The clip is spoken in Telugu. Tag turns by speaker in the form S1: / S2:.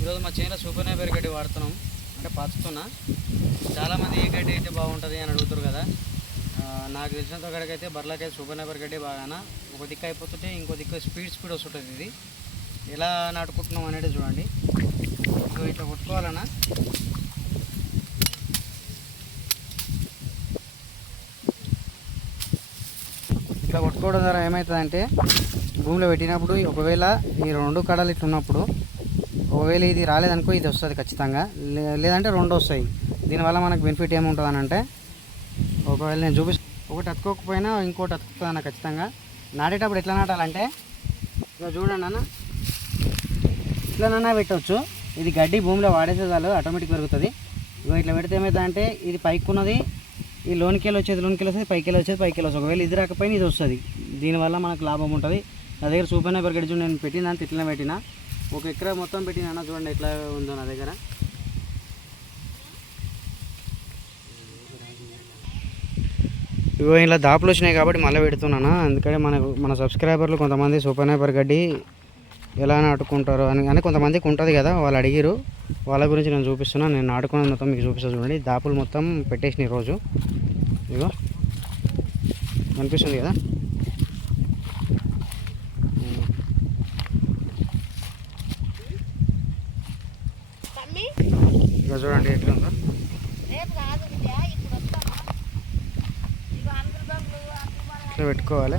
S1: ఈరోజు మా చేనులో సూపర్ నైబర్ గడ్డి వాడుతున్నాం. అంటే పచ్చుతున్నా చాలామంది ఏ గడ్డి అయితే బాగుంటుంది అని అడుగుతారు కదా. నాకు తెలిసినంత కాడికైతే అయితే బర్లకైతే సూపర్ నైబర్ గడ్డి బాగానా. ఒక దిక్కు అయిపోతుంటే ఇంకో దిక్కు స్పీడ్ స్పీడ్ వస్తుంటుంది ఇది. ఎలా నాటుకుంటున్నాం అనేది చూడండి. ఇదిగో ఇట్లా కొట్టుకోవాలన్నా ఇట్లా కొట్టుకోవడం ద్వారా ఏమవుతుందంటే భూమిలో పెట్టినప్పుడు ఒకవేళ ఈ రెండు కడలు ఇట్లా ఉన్నప్పుడు ఒకవేళ ఇది రాలేదనుకో ఇది వస్తుంది ఖచ్చితంగా. లేదంటే రెండు వస్తాయి. దీనివల్ల మనకు బెనిఫిట్ ఏముంటుంది అంటే ఒకవేళ నేను చూపి ఒకటి అతుక్కోకపోయినా ఇంకోటి అతుకుతుంది అన్న ఖచ్చితంగా. నాటేటప్పుడు ఎట్లా నాటాలంటే ఇక చూడండి అన్న. ఇట్లనన్నా పెట్టవచ్చు ఇది గడ్డి భూమిలో వాడేసే చాలు ఆటోమేటిక్ పెరుగుతుంది. ఇగో ఇట్లా పెడితే ఏమవుతుందంటే ఇది పైకి ఉన్నది ఈ లోనికి వెళ్ళి వచ్చేది లోనికి వెళ్ళి వస్తుంది పైకి వెళ్ళి వచ్చేది పైకి వెళ్ళి వస్తుంది. ఒకవేళ ఇది రాకపోయినా ఇది వస్తుంది. దీనివల్ల మనకు లాభం ఉంటుంది. నా దగ్గర సూపర్ నైబర్ గడ్డి చూడండి నేను పెట్టిన దాన్ని ఇట్లా పెట్టిన. ఒక ఎకరా మొత్తం పెట్టినా చూడండి ఎట్లా ఉందో నా దగ్గర. ఇగో ఇలా దాపులు వచ్చినాయి కాబట్టి మళ్ళీ పెడుతున్నాను? అందుకని మనకు మన సబ్స్క్రైబర్లు కొంతమంది సూపర్ నైబర్ గడ్డి ఎలా నాటుకుంటారు అని అని కొంతమందికి ఉంటుంది కదా వాళ్ళు అడిగిరు వాళ్ళ గురించి నేను చూపిస్తున్నాను నేను నాటుకున్నది మొత్తం మీకు చూపిస్తాను చూడండి. దాపులు మొత్తం పెట్టేసిన రోజు. ఇగో కనిపిస్తుంది కదా? ఇక చూడండి ఎట్లుందో. ఇట్లా పెట్టుకోవాలి.